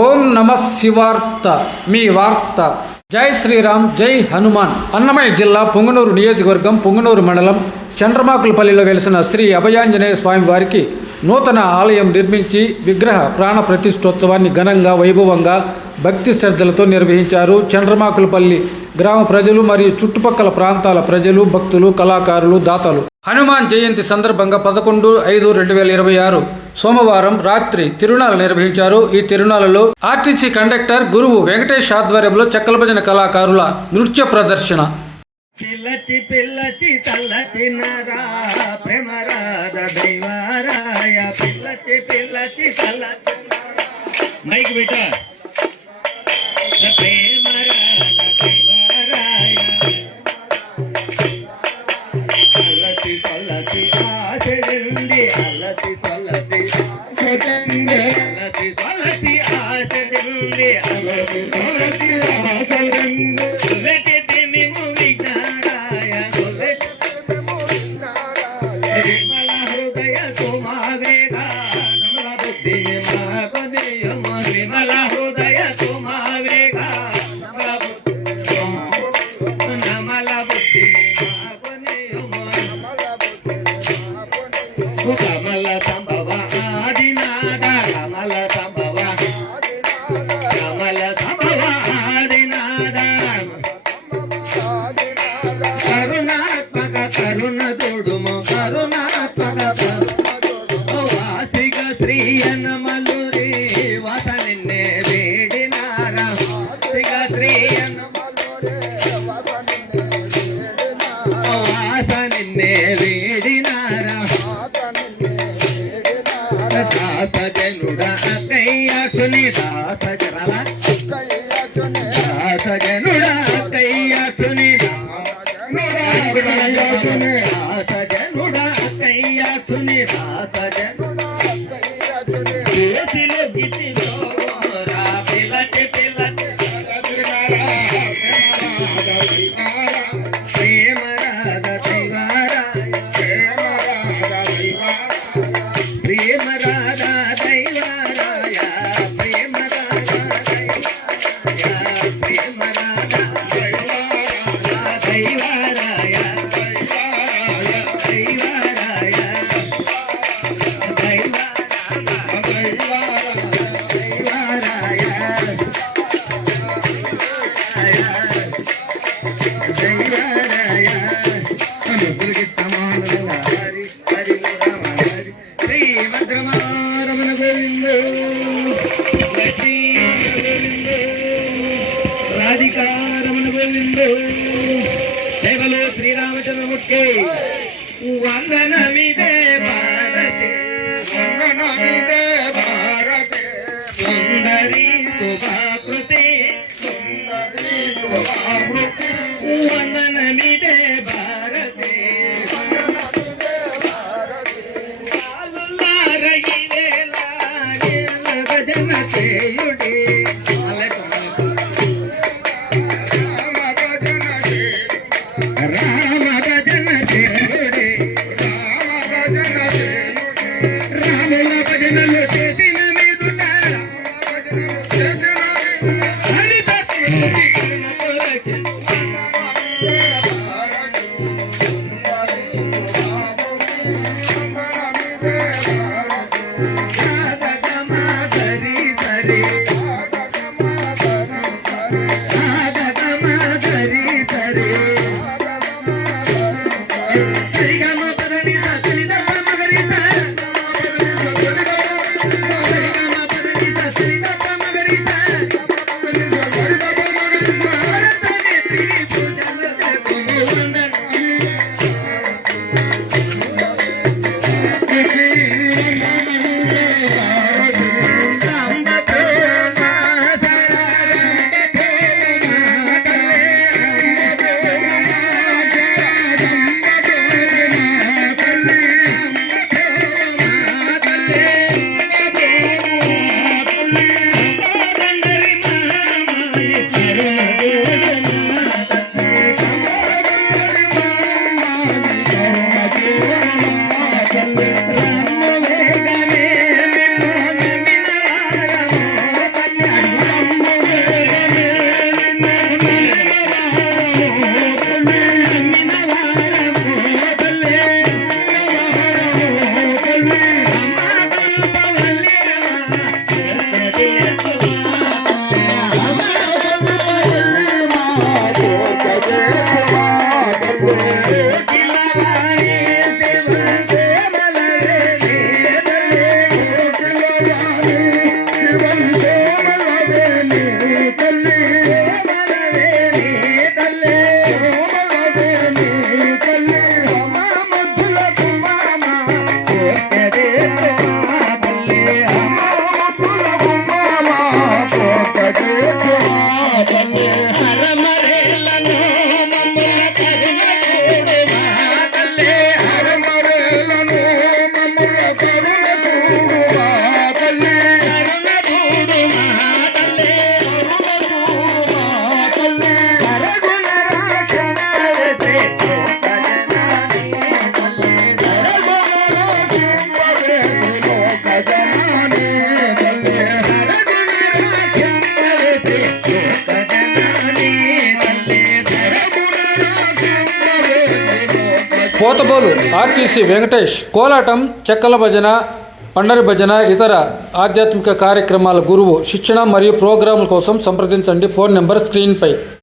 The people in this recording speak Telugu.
ఓం నమ శివార్త మీ వార్త. జై శ్రీరామ్, జై హనుమాన్. అన్నమయ్య జిల్లా పుంగనూరు నియోజకవర్గం పుంగనూరు మండలం చండ్రమాకులపల్లిలో వెలిసిన శ్రీ అభయాంజనేయ స్వామి వారికి నూతన ఆలయం నిర్మించి విగ్రహ ప్రాణ ప్రతిష్ఠోత్సవాన్ని ఘనంగా వైభవంగా భక్తి శ్రద్ధలతో నిర్వహించారు. చండ్రమాకులపల్లి గ్రామ ప్రజలు మరియు చుట్టుపక్కల ప్రాంతాల ప్రజలు, భక్తులు, కళాకారులు, దాతలు హనుమాన్ జయంతి సందర్భంగా 11/5/2026 సోమవారం రాత్రి తిరునాళ నిర్వహించారు. ఈ తిరునాళలో ఆర్టీసీ కండక్టర్ గురువు వెంకటేష్ ఆధ్వర్యంలో చెక్కల భజన కళాకారుల నృత్య ప్రదర్శన. పిల్లచి పిల్లచి తల్లచినరా ప్రేమరాధ దైవారాయ పిల్లచి పిల్లచి తల్లచినరా మైక్ బేటా ప్రేమరాధ దైవారాయ తల్లచి తల్లచి ఆశలుండి అల్లచి తల్లచి ఆశలుండి అల్లచి తల్లచి ఆశలుండి అల్లచి తల్లచి ఆశలుండి కమల సంభవ ఆదినాద కమల సంభవ కమల సంభవ ఆదినాద కరుణాత్మక కరుణ తోడుము కరుణాత్మక వాసిక శ్రీయన మలురి వాస నిన్నే వేడినార వాసిక శ్రీయన వాస నిన్నే వేడినార దాస జనుడా కయ్యాక్షుని దాస జనల దాస జనుడా కయ్యాక్షుని దాస జనుడా కయ్యాక్షుని దాస జనుడా జ్యోతిలో గితిలో రా పిల్లటి పిల్లటి ప్రేమరాధ దైవారాయ ప్రేమరాధ దైవారాయ ప్రేమరాధ ప్రేమరాధ దైవారాయ దైవారాయ రాధికారమణ గోవిందో సేవలో శ్రీరామచంద్రమూర్తి వందనమిదే భారతే వందనమిదే భారతే సుందరీ శుభాకృతి సుందరీ శుభాకృతి వందనమిదే భారతే భజన చేయుడి రామ భజన చేయుడి రాముల భజనలు చేసిన మీదుట లోకజననీ తల్లి పోతబోలు ఆర్టీసీ వెంకటేష్ కోలాటం, చెక్కల భజన, పండరి భజన, ఇతర ఆధ్యాత్మిక కార్యక్రమాల గురువు. శిక్షణ మరియు ప్రోగ్రాముల కోసం సంప్రదించండి. ఫోన్ నెంబర్ స్క్రీన్పై.